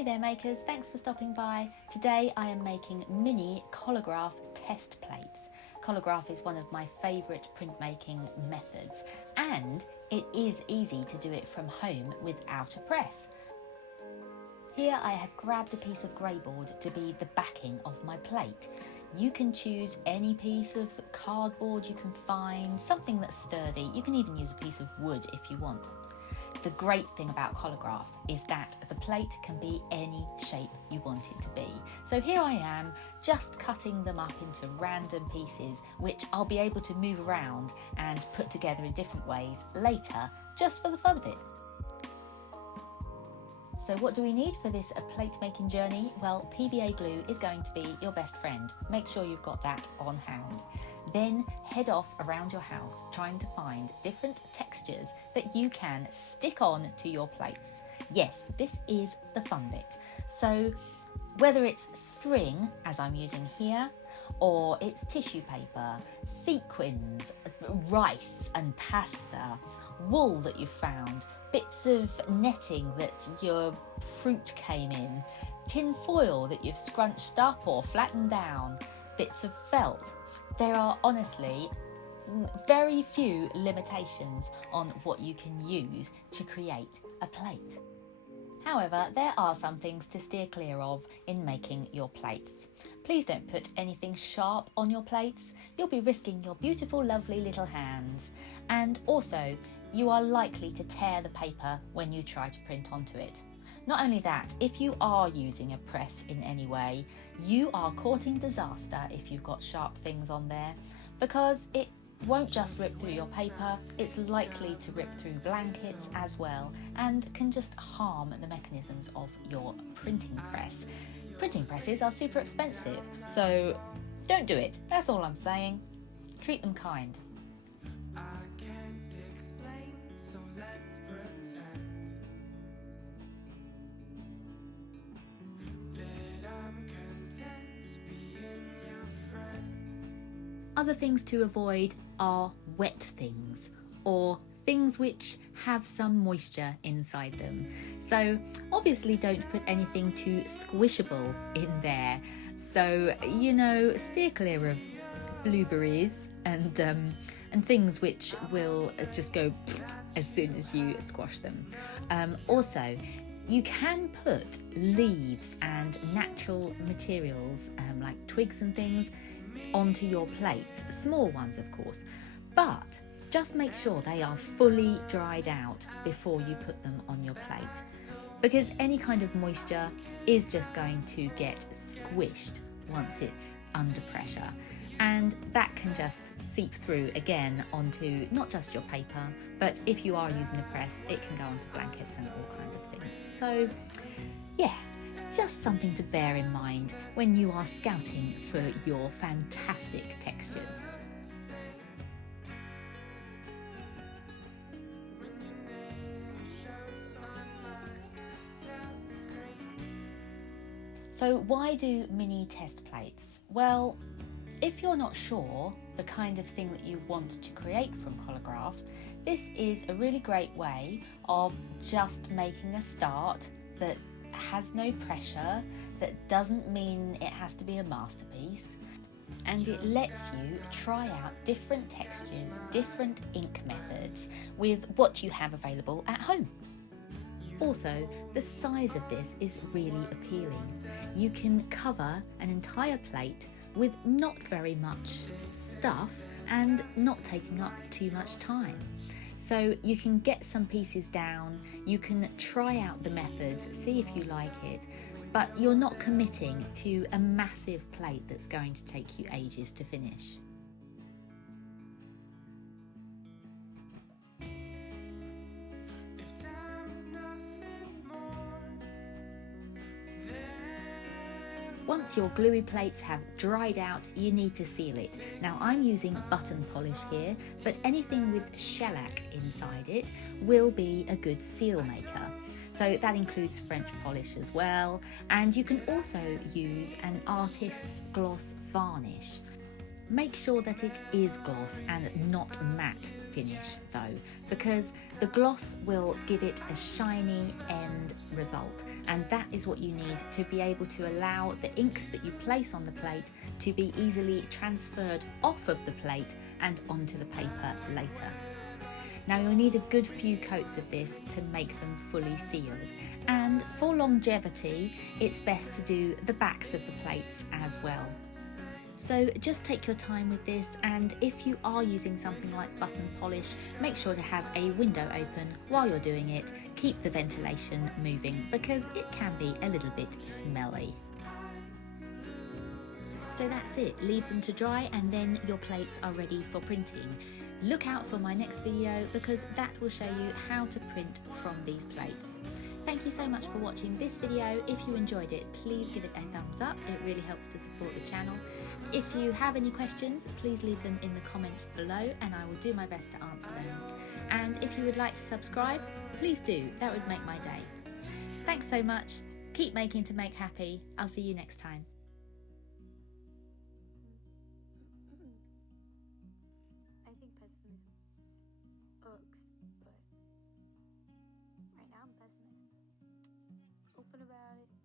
Hey there makers, thanks for stopping by. Today I am making mini Collagraph test plates. Collagraph is one of my favourite printmaking methods and it is easy to do it from home without a press. Here I have grabbed a piece of Greyboard to be the backing of my plate. You can choose any piece of cardboard you can find, something that's sturdy. You can even use a piece of wood if you want. The great thing about Collagraph is that the plate can be any shape you want it to be. So here I am, just cutting them up into random pieces, which I'll be able to move around and put together in different ways later, just for the fun of it. So what do we need for this plate making journey? Well, PVA glue is going to be your best friend. Make sure you've got that on hand. Then head off around your house trying to find different textures that you can stick on to your plates. Yes, this is the fun bit. So whether it's string, as I'm using here, or it's tissue paper, sequins, rice and pasta, wool that you've found, bits of netting that your fruit came in, tin foil that you've scrunched up or flattened down, bits of felt. There are honestly very few limitations on what you can use to create a plate. However, there are some things to steer clear of in making your plates. Please don't put anything sharp on your plates. You'll be risking your beautiful, lovely little hands. And also, you are likely to tear the paper when you try to print onto it. Not only that, if you are using a press in any way, you are courting disaster if you've got sharp things on there, because it won't just rip through your paper, it's likely to rip through blankets as well and can just harm the mechanisms of your printing press. Printing presses are super expensive, so don't do it, that's all I'm saying. Treat them kind. Other things to avoid are wet things or things which have some moisture inside them. So obviously don't put anything too squishable in there. So, you know, steer clear of blueberries and things which will just go as soon as you squash them. Also, you can put leaves and natural materials like twigs and things onto your plates, small ones of course, but just make sure they are fully dried out before you put them on your plate, because any kind of moisture is just going to get squished once it's under pressure, and that can just seep through again onto not just your paper, but if you are using a press, it can go onto blankets and all kinds of things. So yeah, just something to bear in mind when you are scouting for your fantastic textures. So why do mini test plates? Well, if you're not sure the kind of thing that you want to create from Collagraph, this is a really great way of just making a start that has no pressure, that doesn't mean it has to be a masterpiece, and it lets you try out different textures, different ink methods with what you have available at home. Also, the size of this is really appealing. You can cover an entire plate with not very much stuff and not taking up too much time. So you can get some pieces down, you can try out the methods, see if you like it, but you're not committing to a massive plate that's going to take you ages to finish. Once your gluey plates have dried out, you need to seal it. Now I'm using button polish here, but anything with shellac inside it will be a good seal maker. So that includes French polish as well, and you can also use an artist's gloss varnish. Make sure that it is gloss and not matte finish though, because the gloss will give it a shiny end result, and that is what you need to be able to allow the inks that you place on the plate to be easily transferred off of the plate and onto the paper later. Now you'll need a good few coats of this to make them fully sealed, and for longevity it's best to do the backs of the plates as well. So just take your time with this, and if you are using something like button polish, make sure to have a window open while you're doing it. Keep the ventilation moving because it can be a little bit smelly. So that's it, leave them to dry and then your plates are ready for printing. Look out for my next video because that will show you how to print from these plates. Thank you so much for watching this video. If you enjoyed it, please give it a thumbs up. It really helps to support the channel. If you have any questions, please leave them in the comments below and I will do my best to answer them. And if you would like to subscribe, please do. That would make my day. Thanks so much. Keep making to make happy. I'll see you next time. I think pessimism sucks, but right now I'm pessimist. Open about it.